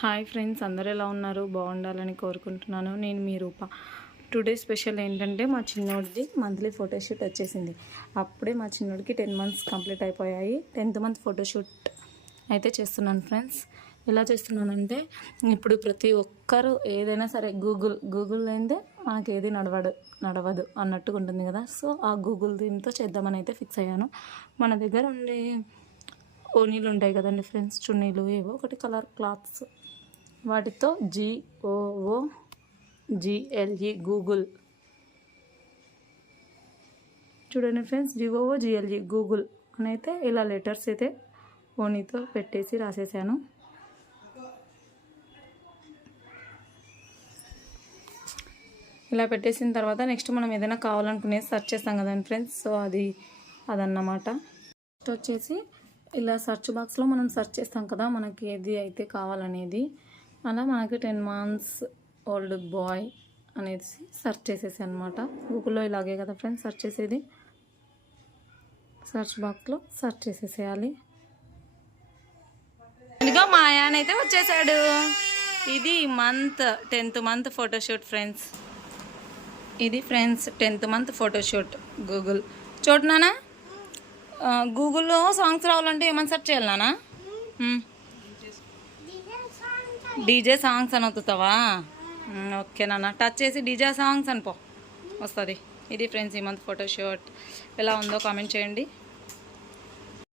Hi friends, అందరూ ఎలా ఉన్నారు? బాగుండాలని కోరుకుంటున్నాను. నేను మీ రూప. టుడే స్పెషల్ ఏంటంటే మా చిన్నోడిది మంత్లీ ఫోటోషూట్ వచ్చేసింది. అప్పుడే మా చిన్నోడికి 10 మంత్స్ కంప్లీట్ అయిపోయాయి. 10th మంత్ ఫోటోషూట్ అయితే చేస్తున్నాను ఫ్రెండ్స్. ఎలా చేస్తున్నానంటే, ఇప్పుడు ప్రతి ఒక్కరు ఏదైనా సరే గూగుల్ అయిందే మనకి ఏది నడవదు అన్నట్టుగా ఉంటుంది కదా. సో ఆ గూగుల్ దీంతో చేద్దామని అయితే ఫిక్స్ అయ్యాను. మన దగ్గర ఉండే ఓనీలు ఉంటాయి కదండి ఫ్రెండ్స్, చున్నీలు, ఏవో ఒకటి కలర్ క్లాత్స్, వాటితో GOOGLE గూగుల్ చూడండి ఫ్రెండ్స్, GOOGLE గూగుల్ అని అయితే ఇలా లెటర్స్ అయితే ఓనీతో పెట్టేసి రాసేసాను. ఇలా పెట్టేసిన తర్వాత నెక్స్ట్ మనం ఏదైనా కావాలనుకునేది సెర్చ్ చేస్తాం కదండి ఫ్రెండ్స్. సో అదన్నమాట. నెక్స్ట్ వచ్చేసి ఇలా సెర్చ్ బాక్స్లో మనం సెర్చ్ చేస్తాం కదా, మనకి ఏది అయితే కావాలనేది. అలా మనకి 10 మంత్స్ ఓల్డ్ బాయ్ అనేది సెర్చ్ చేసేసి అనమాట. గూగుల్లో ఇలాగే కదా ఫ్రెండ్స్ సెర్చ్ చేసేది. సెర్చ్ బాక్స్లో సెర్చ్ చేసేసేయాలి. ఇదిగో మా ఆయన అయితే వచ్చేసాడు. ఇది 10th మంత్ ఫోటోషూట్ ఫ్రెండ్స్. ఇది friends 10th month photoshoot Google. చూడనానా, గూగుల్లో సాంగ్స్ రావాలంటే ఏమని సెర్చ్ చేయాలి నానా? డీజే సాంగ్స్ అని వత్తుతావా? ఓకే నాన్న, టచ్ చేసి డీజే సాంగ్స్ అనిపో, వస్తుంది. ఇది ఫ్రెండ్స్ ఈ మంత్ ఫోటోషూట్. ఎలా ఉందో కామెంట్ చేయండి.